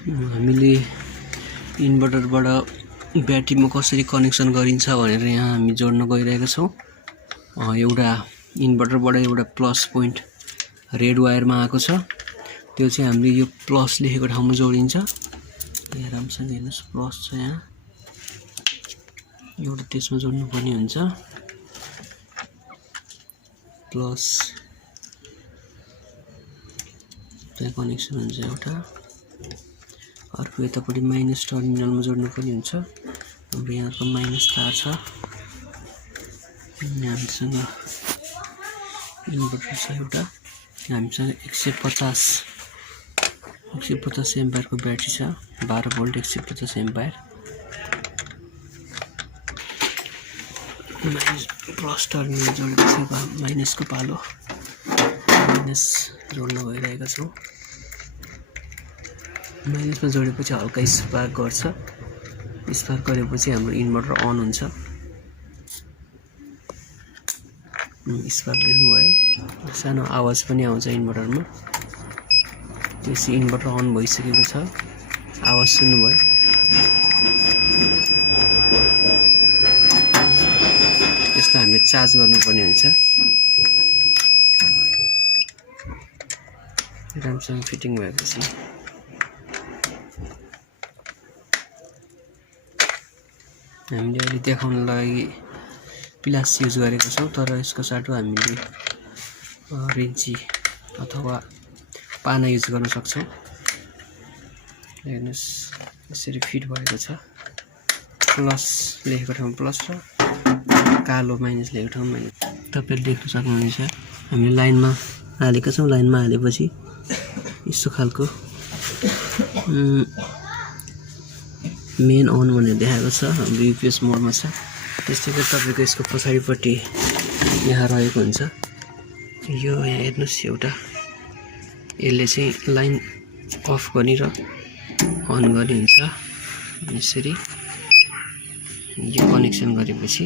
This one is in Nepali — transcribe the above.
हामीले इन्भर्टरबाट ब्याट्रीमा कसरी कनेक्सन गरिन्छ भनेर यहाँ हामी जोड्न गइरहेका छौं। एउटा इन्भर्टरबाट एउटा प्लस पोइन्ट रेड वायरमा आएको छ, त्यो चाहिँ हामीले यो प्लस लेखेको ठाउँमा जोडिन्छ। यहाँ राम्रोसँग हेर्नुस्, प्लस छ यहाँ, एउटा त्यसमा जोड्नु पर्ने हुन्छ। प्लस त्यहाँ कनेक्सन हुन्छ एउटा, अर्को यतापट्टि माइनस टर्मिनलमा जोड्नु पर्ने हुन्छ। हाम्रो यहाँको माइनस तार छ। हामीसँग इन्भर्टर छ एउटा, हामीसँग 150 एम्पियरको ब्याट्री छ, 12 volt 150 ampere. Minus plus terminal जोडेपछि माइनसको पालो, माइनस जोड्न गइरहेका छौँ। माइनसमा जोडेपछि हल्का स्पार्क गर्छ, स्पार्क गरेपछि हाम्रो इन्भर्टर अन हुन्छ। स्पार्क देख्नुभयो, सानो आवाज पनि आउँछ इन्भर्टरमा। त्यसै इन्भर्टर अन भइसकेको छ, आवाज सुन्नुभयो। त्यसलाई हामीले चार्ज गर्नुपर्ने हुन्छ। राम्रोसँग फिटिङ भएपछि हामीले अहिले देखाउन लागि प्लास युज गरेको छौँ, तर यसको साटो हामीले रेन्ची अथवा पाना युज गर्न सक्छौँ। हेर्नुस्, यसरी फिट भएको छ। प्लस लेखेको ठाउँमा प्लस र कालो माइनस लेखेको ठाउँमा माइनस। तपाईँले देख्न सक्नुहुनेछ, हामीले लाइनमा हालेका छौँ। लाइनमा हालेपछि यस्तो खालको मेन अन भनेर देखाएको छ, हाम्रो युपिएस मोडमा छ। त्यस्तै गरी तपाईँको यसको पछाडिपट्टि यहाँ रहेको हुन्छ। यो यहाँ हेर्नुहोस्, एउटा यसले चाहिँ लाइन अफ गर्ने र अन गर्ने हुन्छ। यसरी यो कनेक्सन गरेपछि